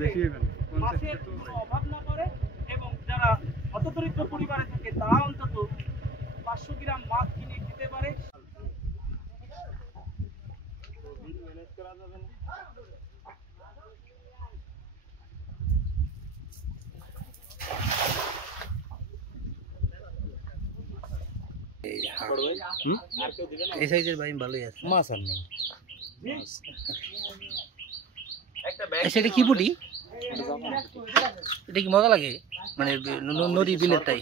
বেশি মাছের কোনো অভাব না করে এবং যারা হতদরিদ্র পরিবারে থাকে তারা অন্তত 500 গ্রাম মাছ কিনে খেতে পারে। এই সাইজের ভাই ভালোই আছে, মাছ আর নেই। সেটা কি পুটি? এটা কি মজা লাগে, মানে নদী বিলের টাই?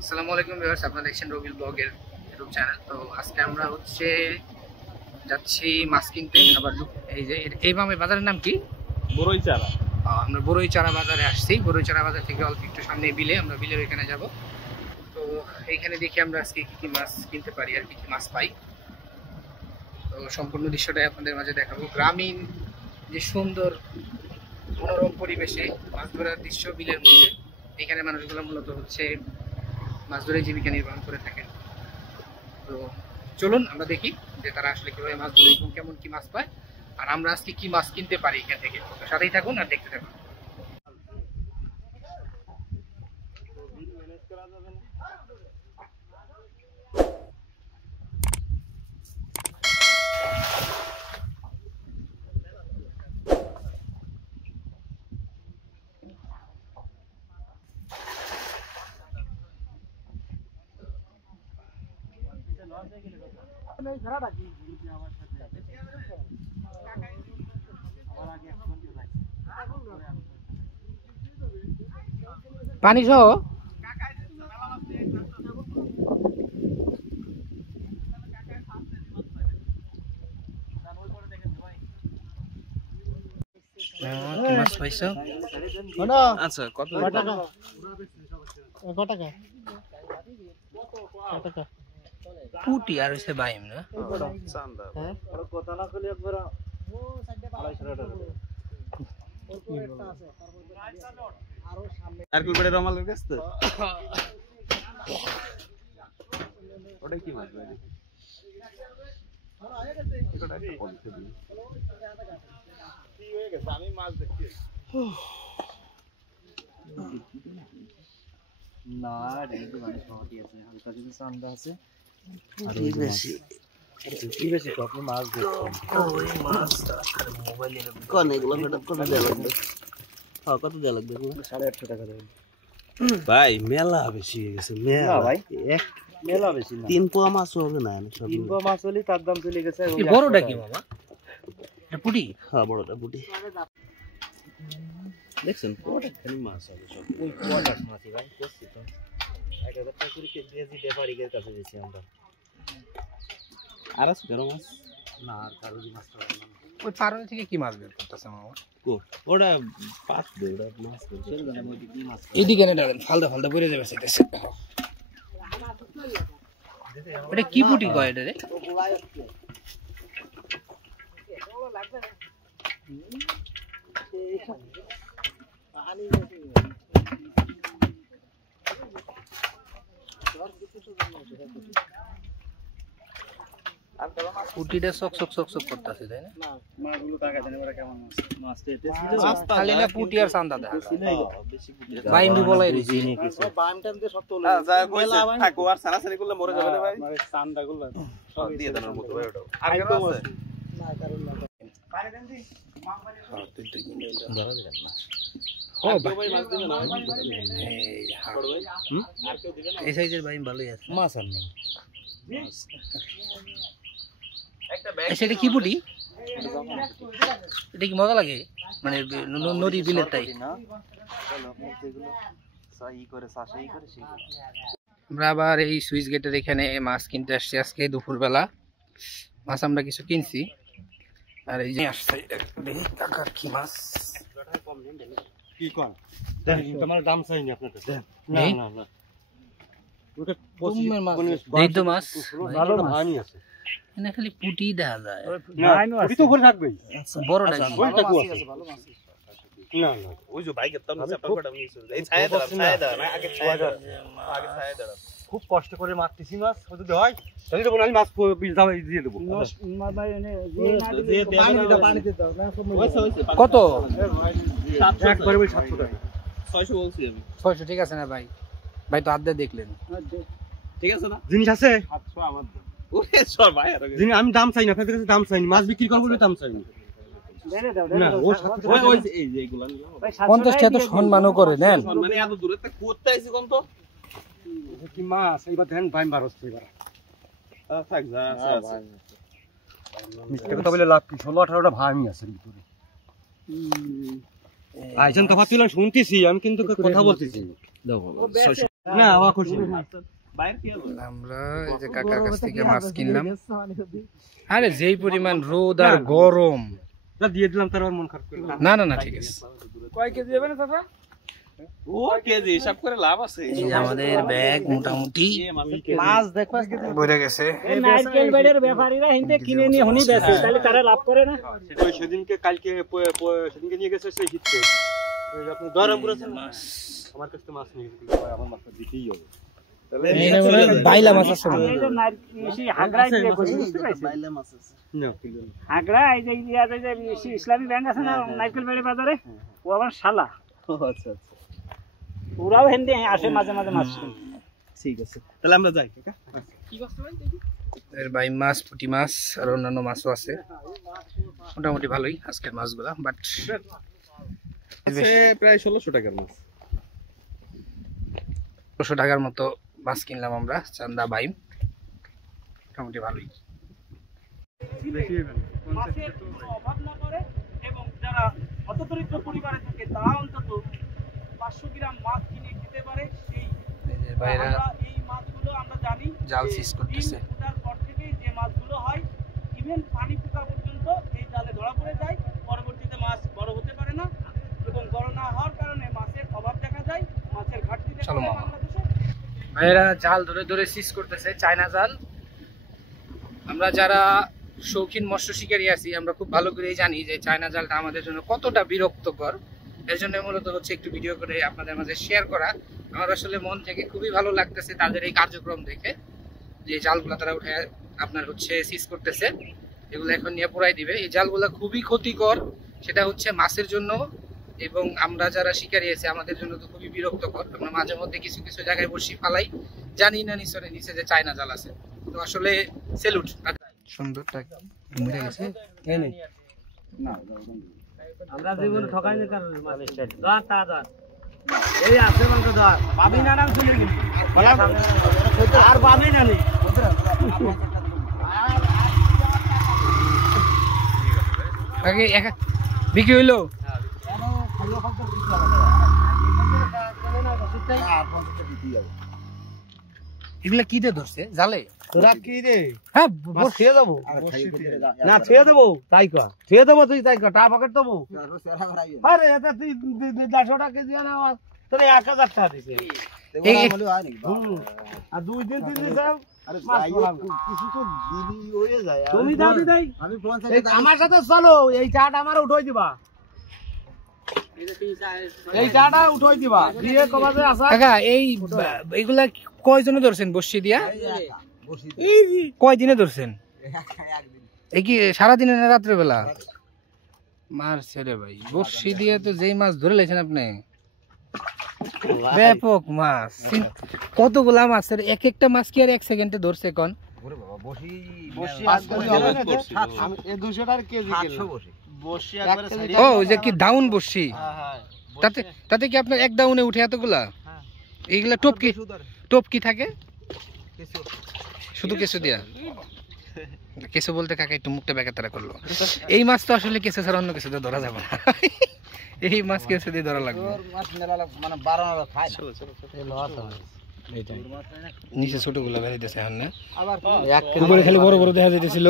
আসসালামু আলাইকুম ভিউয়ার্স, আপনারা দেখছেন রবিল ব্লগের ইউটিউব চ্যানেল। তো আজকে আমরা হচ্ছে যাচ্ছি মাছ কিনতে। আবার এই যে এই বাজারের নাম কি? বড়ইচারা। আমরা বড়ইচারা বাজারে আসছি। বড়ইচারা বাজার থেকে অল্প একটু সামনে বিলে, আমরা বিলের এখানে যাব। তো এইখানে দেখি আমরা আজকে কি কি মাছ কিনতে পারি আর কি কি মাছ পাই। তো সম্পূর্ণ দৃশ্যটাই আপনাদের মাঝে দেখাবো। গ্রামীণ যে সুন্দর মনোরম পরিবেশে মাছ ধরার দৃশ্য বিলের মধ্যে। এখানে মানুষগুলো মূলত হচ্ছে মাছ ধরে জীবিকা নির্বাহ করে থাকেন। তো চলুন আমরা দেখি যে তারা আসলে কিভাবে মাছ ধরে এবং কেমন কি মাছ পায়, আর আমরা আজকে কি মাছ কিনতে পারি এখান থেকে। তো সাথেই থাকুন আর দেখতে থাকুন। পানি সহ মাছ পাইছো? আচ্ছা, কত টাকা? পুটি আর হইছে বাইম না? কথা না কইলে একবার আর কুলবেড়ে রমালের কাছে তো ওটা কি মাছ ভাই? এটা কি পদ্ধতি? কি হয়ে গেছে? আমি মাছ দেখছি না রে, এই মানে সহটি আছে, হালকা কিছু চান্দা আছে আর এই বেশি কি বেশি তো আপনি মাছ দেখছেন। ওই মাছটা মোবাইলে কোন এগুলো কত দেয়া লাগবে? হ্যাঁ, কত দেয়া লাগবে? 850 টাকা দেবেন ভাই। মেলা বেশি হয়ে গেছে মেলা ভাই, মেলা বেশি না। 3 পোয়া মাছ হবে না? 3 পোয়া মাছ হলি তার দাম চলে গেছে। কি বড়টা কি মামা? এটা পুটি? হ্যাঁ, বড়টা পুটি। দেখছেন বড়টা খালি মাছ হবে সব। ওই পোয়াটা মাছই ভাই করছি তো 1000 টাকা করে কেজি ব্যাপারীদের কাছে দিছি আমরা। আর আছে বড় মাছ না? আর কারোরই মাছ পাবো না। ওই পারলে থেকে কি মাছ বের করতেছে মামা? ওটা পাত দে, ওটা মাছ করছে কি মাছ? এইদিকে না ডালেন, ফালদা ফালদা পড়ে যাবে সেটাছে। এটা কি পুটি কয় এটা রে? পুটিটা সক সক সক সক করতেছে তাই না? মাছগুলো টাকা দেন ওরা কেমন মাছ? মাছটা এটা ছিল খালি না পুটি আর চান্দা দেখা বেশি পুটি বাইমবি বলাই রইছে। বাইমটাম দিয়ে সব তোলে। যা কইছে থাকো আর সারাসারি করলে মরে যাবে রে ভাই। মানে চান্দাগুলো সব দিয়ে দেন ওর মতো ভাই। ওটা আর কেন আছে না? কারণ না পারে দেন দি মাংবাড়ি সব তুই ধরা দিবেন না। ও ভাই মাছ দিবেন না? এই হাড় ভাই। আর কেউ দিবেন না? এই সাইজের বাইম ভালোই আছে, মাছ আর নেই। সেটা কি পুটি? এটা কি মজা লাগে, মানে নদী বিলের টাই? আমরা আবার এই সুইচ গেটের এখানে মাছ কিনতে আসছি আজকে দুপুরবেলা। মাছ আমরা কিছু কিনছি আর এই যে আসছে টাকা কি মাছ কি কোন তোমার দাম চাই না আপনার কাছে? না না না, ওটা তোমার মাছ দেই তো মাছ ভালো ভানি আছে না, খালি পুটি দেখা যায়। না পুটি তো উপরে থাকবেই, বড়টা ওইটা কি আছে? ভালো মাছ না না, ওই যে বাইকের তাম আছে আপনার কটা নিয়ে এই ছায়া দাও না, আগে ছায়া দাও, আগে ছায়া দাও। খুব কষ্ট করে মারতেছি মাছ, যদি হয় তাহলে তো আমি মাছ দিয়ে দেবো। কত? একবারে ওই 700 টাকা। 600 বলছি আমি। 600 ঠিক আছে না ভাই? ভাই তো আড্ডা দেখলেন, ঠিক আছে না? জিনিস আছে 700 আমার দাম। ওরে সর ভাই আর জিনিস আমি দাম চাই না, আপনাদের কাছে দাম চাই না, মাছ বিক্রি করবো বলে দাম চাই না। না ও 700 ওই এই যে এগুলা 50 টাকা তো সম্মানও করে নেন। মানে এত দূরে থেকে করতে আইছি কোন তো? কি মাছ এইবার ধ্যান ভাই বার হচ্ছে এবার। থাক যা আছে আছে। মিষ্টি কথা বলে লাভ কি, 16-18টা ভাই আছে ভিতরে। আইছেন তফাৎ তুই শুনতেছি, আমি কিন্তু কথা বলতেছি না। আমার খুশি বাইরে কি হলো? আমরা এই যে কাকার কাছ থেকে মাছ কিনলাম। আরে যেই পরিমাণ রোদ আর গরম, না দিয়ে দিলাম, তার মন খারাপ করলো না না না ঠিক আছে। কয় কেজি হবে না চাচা? ও কেজি হিসাব করে লাভ আছে। এই যে আমাদের ব্যাগ মোটামুটি মাছ দেখো ভরে গেছে। এই নারকেল বেড়ের ব্যাপারীরা হিন্দে কিনে নিয়ে হনি বেচে, তাহলে তারা লাভ করে না? ওই সেদিনকে কালকে সেদিনকে নিয়ে গেছে সেই হিটতে আপনি দরমপুর আছেন মাছ, আমার কাছে তো মাছ নিয়ে গেছিল, আমার মাছটা দিতেই হবে। বাইলা মাছ আছে এই যে নারকেল হাগড়া দিয়ে করি, বুঝতে পারছেন? না হাগড়া এই যে ইসলামী ব্যাংক আছে না নারকেল বেড়ে বাজারে, ও আমার শালা। আচ্ছা আচ্ছা ওরাও হিন্দে আসে মাঝে মাঝে মাছ কিনতে। ঠিক আছে, তাহলে আমরা যাই। এর ভাই মাছ, পুঁটি মাছ আর অন্যান্য মাছও আছে। মোটামুটি ভালোই আজকের মাছগুলা, বাট প্রায় 1600 টাকার মাছ। 200 টাকার মতো মাছ কিনলাম আমরা চান্দা ভাই, মোটামুটি ভালোই। মাছের কোনো অভাব না করে এবং যারা অতদরিদ্র পরিবারে থাকে তারা অন্তত 500 গ্রাম মাছ কিনে খেতে পারে। সেই এই যে ভাইরা এই মাছগুলো আমরা জানি জাল সিজ করতেছে। ওটার পর থেকে যে মাছগুলো হয়, ইভেন পানি পোকা পর্যন্ত এই জালে ধরা পড়ে যায়। পরবর্তীতে মাছ বড় হতে পারে না এবং বড় না হওয়ার কারণে মাছের অভাব দেখা যায়, মাছের ঘাটতি দেখা যায় বাংলাদেশে। ভাইরা জাল ধরে ধরে সিজ করতেছে, চায়না জাল। আমরা যারা শৌখিন মৎস্য শিকারী আছি, আমরা খুব ভালো করেই জানি যে চায়না জালটা আমাদের জন্য কতটা বিরক্তকর। এর জন্য মূলত হচ্ছে একটু ভিডিও করে আপনাদের মাঝে শেয়ার করা। আমার আসলে মন থেকে খুবই ভালো লাগতেছে তাদের এই কার্যক্রম দেখে, যে জালগুলা তারা উঠে আপনার হচ্ছে সিজ করতেছে, এগুলো এখন নিয়ে পুরাই দিবে। এই জালগুলা খুবই ক্ষতিকর, সেটা হচ্ছে মাছের জন্য এবং আমরা যারা শিকারী আছি আমাদের জন্য তো খুবই বিরক্তকর। আমরা মাঝে মধ্যে কিছু কিছু জায়গায় বসি ফালাই, জানি না নিচে যে চায়না জাল আছে। তো আসলে সেলুট। সুন্দরটা মরে গেছে। আমরা জীবনে ঠকাইনি কারণ মাছের ধর তা ধর এই আছে মাংস ধর পাবি না নাম শুনে নি আর পাবি না নি আগে বিক্রি হইলো। এগুলা কি দিয়ে ধরছে জালে? তোরা কি রে? হ্যাঁ মাছ খেয়ে যাবো না ছেড়ে দেবো তাই কর ছেড়ে দেবো তুই তাই কর টা পকেট দেবো আরে এটা তুই 150 টাকা কেজি আনা তোর 1000 টাকা দিছে আর 2 দিন 3 দিন সব কিছু তো দিলি হয়ে যায়। তুমি দাও দিই আমি আমার সাথে চলো, এই চাটা আমার উঠাই দিবা, এই চাটা উঠাই দিবা দিয়ে কমাতে আসা। কাকা এইগুলা কয়জনে ধরছেন বর্ষি দিয়া? কয় দিনে ধরছেন? এই কি সারাদিনে না রাত্রে বেলা? মারছে রে ভাই, বর্ষি দিয়ে তো যেই মাছ ধরে লেছেন আপনি, ব্যাপক মাছ। কতগুলা মাছের এক একটা মাছ কি আর 1 সেকেন্ডে ধরছে কোন? ও যে কি দাউন বর্ষি, তাতে কি আপনার এক দাউনে উঠে এতগুলা? এইগুলা টোপ কি থাকে? শুধু কেঁচো দিয়া? কেঁচো বলতে কাকা একটু মুখটা বেকাতারা করলো। এই মাছ তো আসলে কেঁচো ছাড়া অন্য কিছু দিয়ে ধরা যাবে না, এই মাছ কেঁচো দিয়ে ধরা লাগবে। নিচে ছোট গুলা বেরিয়েছে এখন না, উপরে খালি বড় বড় দেখা যাইতেছিল।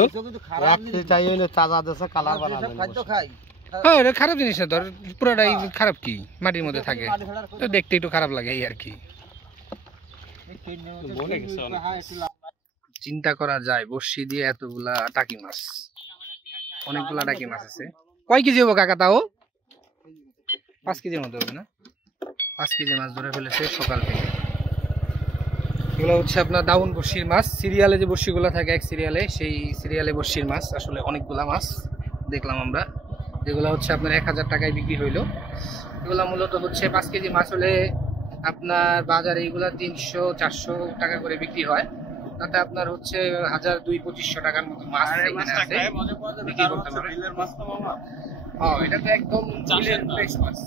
হ্যাঁ এটা খারাপ জিনিস না, ধর পুরোটাই খারাপ, কি মাটির মধ্যে থাকে তো দেখতে একটু খারাপ লাগে এই আর কি। চিন্তা করা যায় বর্ষি দিয়ে এতগুলা টাকি মাছ, অনেকগুলা টাকি মাছ আছে। কয় কেজি হবো কাকা তাও? 5 কেজির মতো হবে না? 5 কেজি মাছ ধরে ফেলেছে সকাল থেকে। এগুলো হচ্ছে আপনার দাউন বড়শির মাছ, সিরিয়ালে যে বড়শিগুলো থাকে এক সিরিয়ালে, সেই সিরিয়ালে বড়শির মাছ। আসলে অনেকগুলা মাছ দেখলাম আমরা, যেগুলো হচ্ছে আপনার 1000 টাকায় বিক্রি হইলো। এগুলো মূলত হচ্ছে 5 কেজি মাছ হলে আপনার বাজারে এগুলা 300-400 টাকা করে বিক্রি হয়। তাতে আপনার হচ্ছে 1200-2500 টাকার মতো মাছ এখানে আছে, বিক্রি করতে পারে। হ্যাঁ, এটা তো একদম বিলের ফ্রেশ মাছ।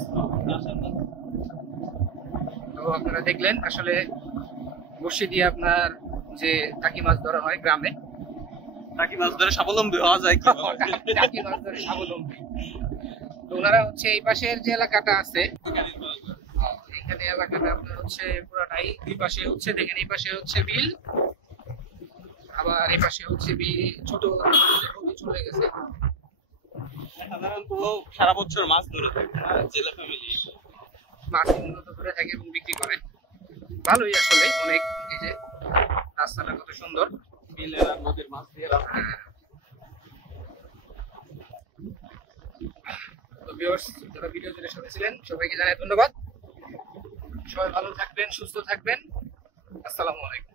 তো আপনারা দেখলেন আসলে বড়শি দিয়ে আপনার যে টাকি মাছ ধরা হয় গ্রামে, টাকি মাছ ধরে স্বাবলম্বী হওয়া যায় কি? টাকি মাছ ধরে স্বাবলম্বী। তো ওনারা হচ্ছে এই পাশের যে এলাকাটা আছে, এখানে এলাকাটা আপনার হচ্ছে পুরাটাই, দুই পাশে হচ্ছে দেখেন, এই পাশে হচ্ছে বিল, আবার এই পাশে হচ্ছে বিল ছোট নদী চলে গেছে। সাধারণত সারা বছর মাছ ধরে থাকে জেলা ফ্যামিলি, মাছ মূলত ধরে থাকে এবং বিক্রি করে। ভালোই আসলে অনেক, এই যে রাস্তাটা কত সুন্দর, বিলের আর নদীর মাছ দিয়ে রাখা। তো ভিউয়ার্স, যারা ভিডিও জুড়ে সাথে ছিলেন সবাইকে জানাই ধন্যবাদ। সবাই ভালো থাকবেন, সুস্থ থাকবেন। আসসালামু আলাইকুম।